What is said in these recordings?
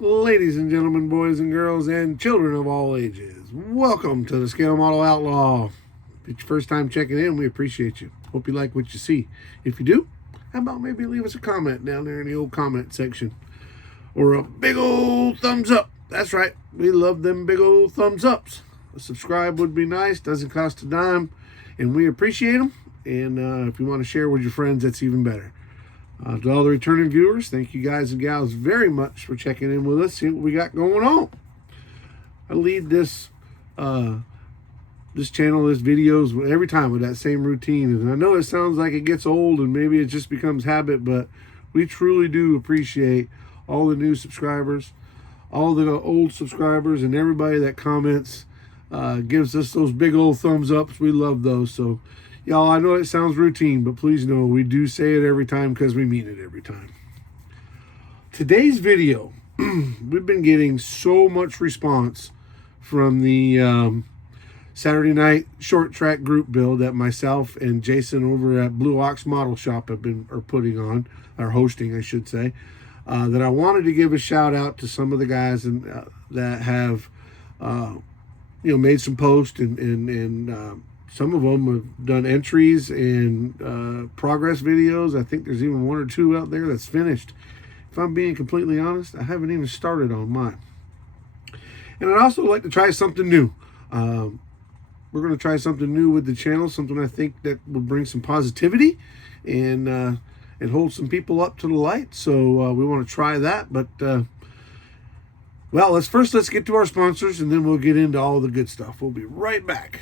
Ladies and gentlemen, boys and girls, and children of all ages, welcome to the Scale Model Outlaw. If it's your first time checking in, we appreciate you. Hope you like what you see. If you do, how about maybe leave us a comment down there in the old comment section, or a big old thumbs up. That's right, we love them big old thumbs ups. A subscribe would be nice, doesn't cost a dime, and we appreciate them. And if you want to share with your friends, that's even better. To all the returning viewers, thank you guys and gals very much for checking in with us, see what we got going on. I lead this channel, this videos every time with that same routine, and I know it sounds like it gets old and maybe it just becomes habit, but we truly do appreciate all the new subscribers, all the old subscribers, and everybody that comments, gives us those big old thumbs ups. We love those. So y'all, I know it sounds routine, but please know we do say it every time because we mean it every time. Today's video, we've been getting so much response from the Saturday night short track group build that myself and Jason over at Blue Ox Model Shop are putting on, or hosting, I should say, that I wanted to give a shout out to some of the guys that have made some posts and some of them have done entries and progress videos. I think there's even one or two out there that's finished. If I'm being completely honest, I haven't even started on mine. And I'd also like to try something new. We're going to try something new with the channel, something I think that will bring some positivity and hold some people up to the light. So we want to try that. But, well, let's get to our sponsors, and then we'll get into all the good stuff. We'll be right back.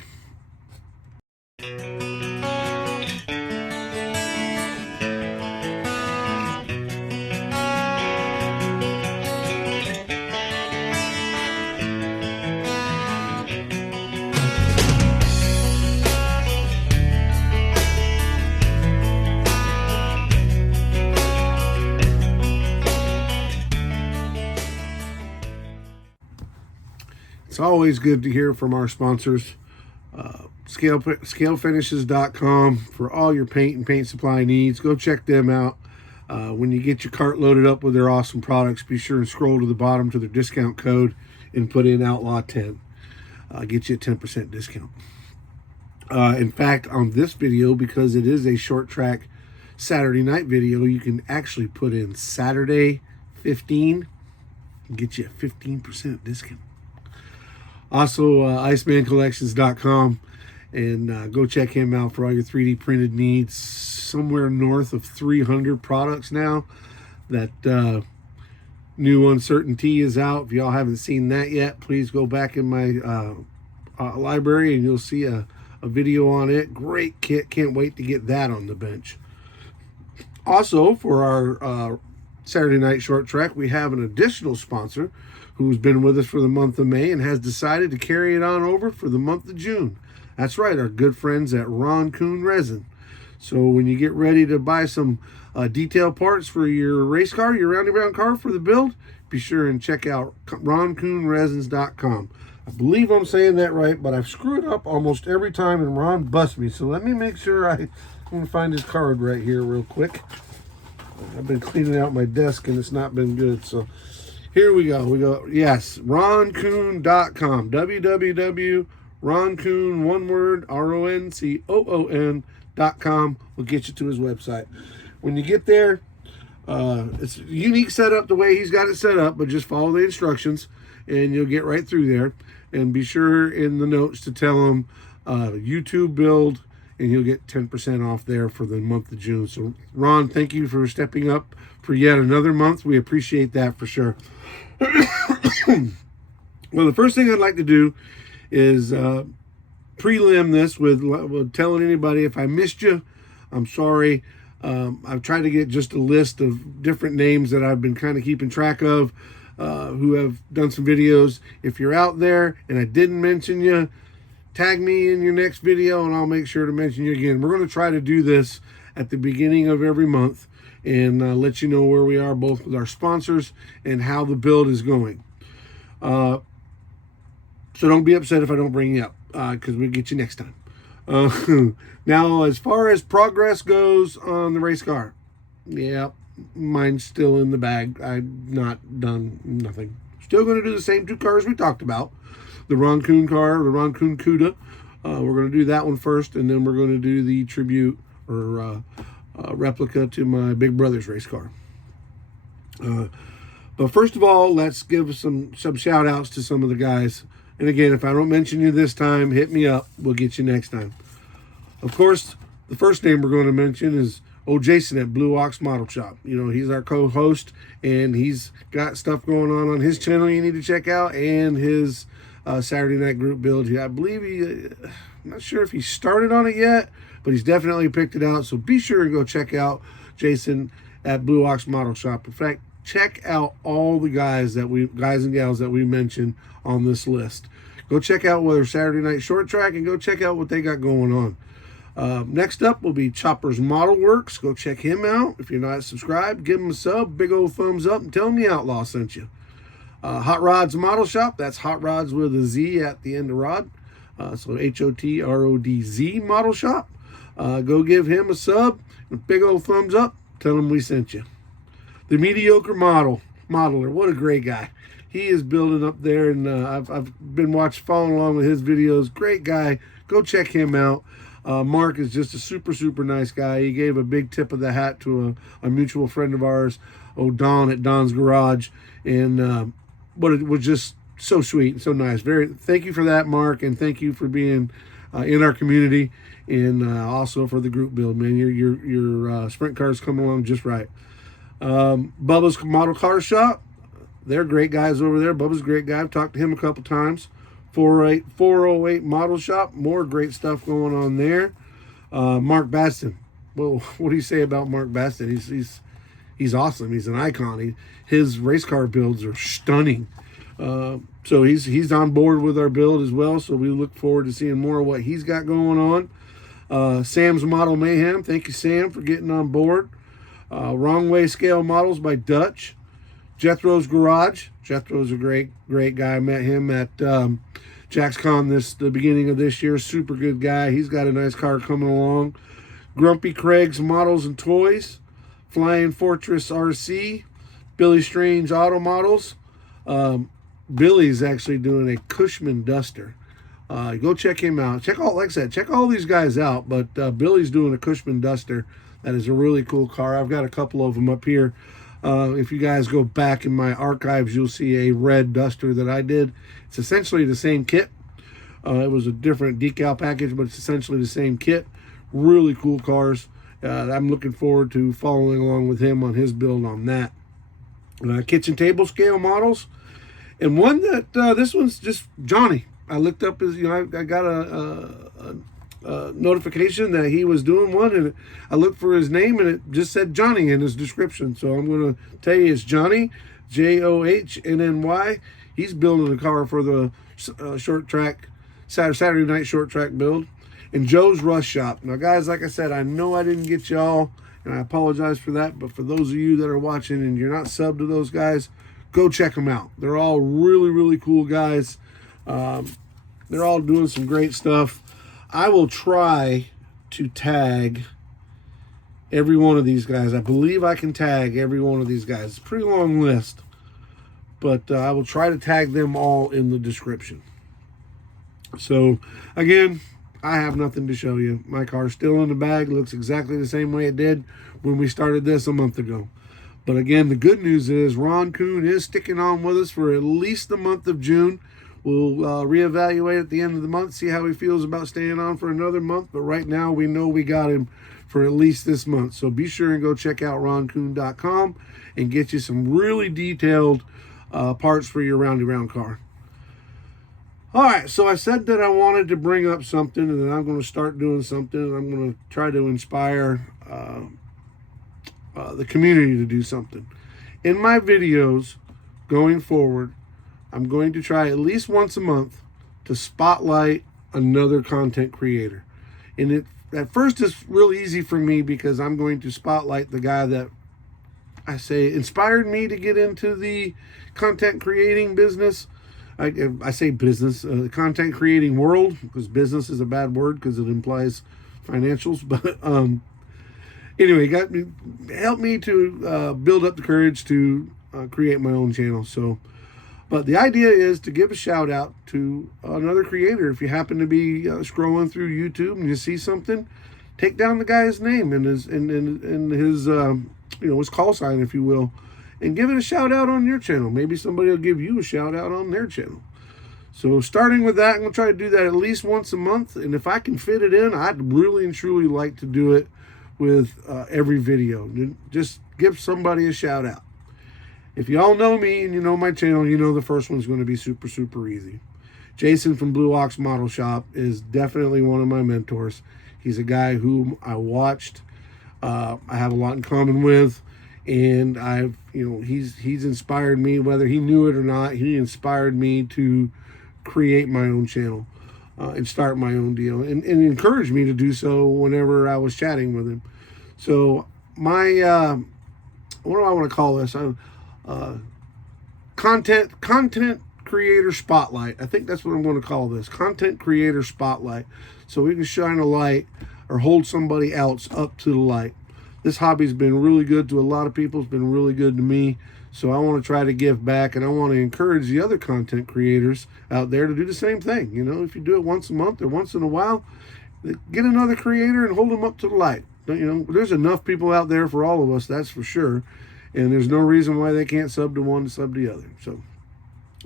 It's always good to hear from our sponsors. Scalefinishes.com for all your paint and paint supply needs. Go check them out. When you get your cart loaded up with their awesome products, be sure and scroll to the bottom to their discount code and put in Outlaw 10. Get you a 10% discount. In fact, on this video, because it is a short track Saturday night video, you can actually put in Saturday 15 and get you a 15% discount. Also, IcemanCollections.com, and go check him out for all your 3D printed needs. Somewhere north of 300 products now. That new Uncertainty is out. If y'all haven't seen that yet, please go back in my library and you'll see a video on it. Great kit. Can't wait to get that on the bench. Also, for our Saturday night short track, we have an additional sponsor who's been with us for the month of May and has decided to carry it on over for the month of June. That's right, our good friends at Ron Kuhn Resin. So when you get ready to buy some detail parts for your race car, your roundabout car for the build, be sure and check out RonKuhnResins.com. I believe I'm saying that right, but I've screwed up almost every time and Ron busts me. So let me make sure I'm going to find his card right here real quick. I've been cleaning out my desk and it's not been good, so here we go. Yes, RonKuhn.com. www.RonKuhn, one word, RONCOON.com will get you to his website. When you get there, it's a unique setup the way he's got it set up, but just follow the instructions and you'll get right through there. And be sure in the notes to tell him YouTube build, and you'll get 10% off there for the month of June. So, Ron, thank you for stepping up for yet another month. We appreciate that for sure. Well, the first thing I'd like to do is prelim this with telling anybody if I missed you, I'm sorry. I've tried to get just a list of different names that I've been kind of keeping track of who have done some videos. If you're out there and I didn't mention you, tag me in your next video and I'll make sure to mention you again. We're going to try to do this at the beginning of every month and let you know where we are both with our sponsors and how the build is going. So don't be upset if I don't bring you up because we'll get you next time. Now, as far as progress goes on the race car, yeah, mine's still in the bag. I've not done nothing. Still going to do the same 2 cars we talked about. The Ron Coon car, the Ron Coon Cuda. We're going to do that one first, and then we're going to do the tribute or replica to my big brother's race car. But first of all, let's give some shout outs to some of the guys. And again, if I don't mention you this time, hit me up. We'll get you next time. Of course, the first name we're going to mention is Jason at Blue Ox Model Shop. You know, he's our co-host, and he's got stuff going on his channel you need to check out, and his Saturday night group build. I believe I'm not sure if he started on it yet, but he's definitely picked it out. So be sure to go check out Jason at Blue Ox Model Shop. In fact, check out all the guys and gals that we mentioned on this list. Go check out whether Saturday Night Short Track, and go check out what they got going on. Next up will be Chopper's Model Works. Go check him out. If you're not subscribed, give him a sub, big old thumbs up, and tell him the Outlaw sent you. Hot Rods Model Shop. That's Hot Rods with a Z at the end of rod. So HOTRODZ Model Shop. Go give him a sub, and a big old thumbs up. Tell him we sent you. The Mediocre Modeler. What a great guy. He is building up there, and I've been following along with his videos. Great guy. Go check him out. Mark is just a super, super nice guy. He gave a big tip of the hat to a mutual friend of ours, Don at Don's Garage. And but it was just so sweet and so nice. Thank you for that, Mark, and thank you for being in our community, and also for the group build, man. Your sprint cars coming along just right. Bubba's Model Car Shop. They're great guys over there. Bubba's a great guy. I've talked to him a couple times. 408 Model Shop. More great stuff going on there. Mark Baston. Well, what do you say about Mark Baston? He's awesome. He's an icon. His race car builds are stunning. So he's on board with our build as well. So we look forward to seeing more of what he's got going on. Sam's Model Mayhem. Thank you, Sam, for getting on board. Wrong Way Scale Models by Dutch. Jethro's Garage. Jethro's a great guy. I met him at JaxCon the beginning of this year. Super good guy. He's got a nice car coming along. Grumpy Craig's Models and Toys. Flying Fortress RC. Billy Strange Auto Models. Billy's actually doing a Cushman Duster. Go check him out. Check all these guys out. But Billy's doing a Cushman Duster. That is a really cool car. I've got a couple of them up here. If you guys go back in my archives, you'll see a red Duster that I did. It's essentially the same kit. It was a different decal package, but it's essentially the same kit. Really cool cars. I'm looking forward to following along with him on his build on that. Kitchen table scale models. And one that, this one's just Johnny. I looked up his, I got a notification that he was doing one, and I looked for his name, and it just said Johnny in his description. So I'm going to tell you it's Johnny, JOHNNY. He's building a car for the short track, Saturday Night Short Track build. And Joe's Rush Shop. Now, guys, like I said, I know I didn't get y'all, and I apologize for that. But for those of you that are watching and you're not subbed to those guys, go check them out. They're all really, really cool guys. They're all doing some great stuff. I will try to tag every one of these guys. I believe I can tag every one of these guys. It's a pretty long list, but I will try to tag them all in the description. So, again, I have nothing to show you. My car's still in the bag. Looks exactly the same way it did when we started this a month ago. But again, the good news is Ron Coon is sticking on with us for at least the month of June. We'll reevaluate at the end of the month, see how he feels about staying on for another month. But right now, we know we got him for at least this month. So be sure and go check out roncoon.com and get you some really detailed parts for your roundy-round car. All right, so I said that I wanted to bring up something, and then I'm going to start doing something, and I'm going to try to inspire the community to do something. In my videos going forward, I'm going to try at least once a month to spotlight another content creator. And at first it's really easy for me because I'm going to spotlight the guy that I say inspired me to get into the content creating business. I say business, content creating world, because business is a bad word because it implies financials. But anyway, helped me to build up the courage to create my own channel. So, but the idea is to give a shout out to another creator. If you happen to be scrolling through YouTube and you see something, take down the guy's name and his his call sign, if you will, and give it a shout out on your channel. Maybe somebody will give you a shout out on their channel. So starting with that, I'm going to try to do that at least once a month. And if I can fit it in, I'd really and truly like to do it with every video. Just give somebody a shout out. If y'all know me and you know my channel, you know the first one's going to be super, super easy. Jason from Blue Ox Model Shop is definitely one of my mentors. He's a guy whom I watched. I have a lot in common with. And he's inspired me, whether he knew it or not. He inspired me to create my own channel and start my own deal, and encouraged me to do so whenever I was chatting with him. So my what do I want to call this? Content creator spotlight. I think that's what I'm going to call this. Content creator spotlight. So we can shine a light or hold somebody else up to the light. This hobby's been really good to a lot of people. It's been really good to me. So I want to try to give back, and I want to encourage the other content creators out there to do the same thing. You know, if you do it once a month or once in a while, get another creator and hold them up to the light. You know, there's enough people out there for all of us, that's for sure. And there's no reason why they can't sub to one to sub to the other. So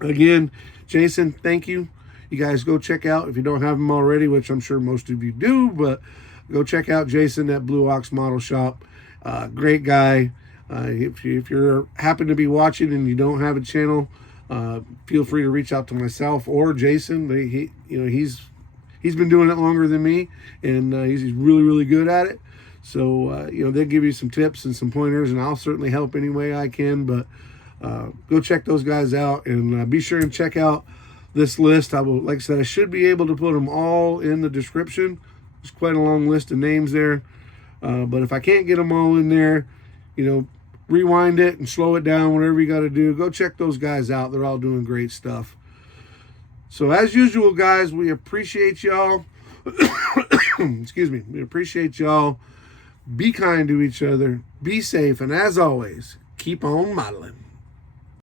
again, Jason, thank you. You guys go check out, if you don't have him already, which I'm sure most of you do, but go check out Jason at Blue Ox Model Shop. Great guy. If you're happen to be watching and you don't have a channel, feel free to reach out to myself or Jason. He's been doing it longer than me, and he's really, really good at it. So they'll give you some tips and some pointers, and I'll certainly help any way I can. But go check those guys out, and be sure and check out this list. Like I said, I should be able to put them all in the description. There's quite a long list of names there, but if I can't get them all in there, rewind it and slow it down, whatever you got to do. Go check those guys out. They're all doing great stuff. So as usual, guys, we appreciate y'all. Excuse me. We appreciate y'all. Be kind to each other. Be safe. And as always, keep on modeling.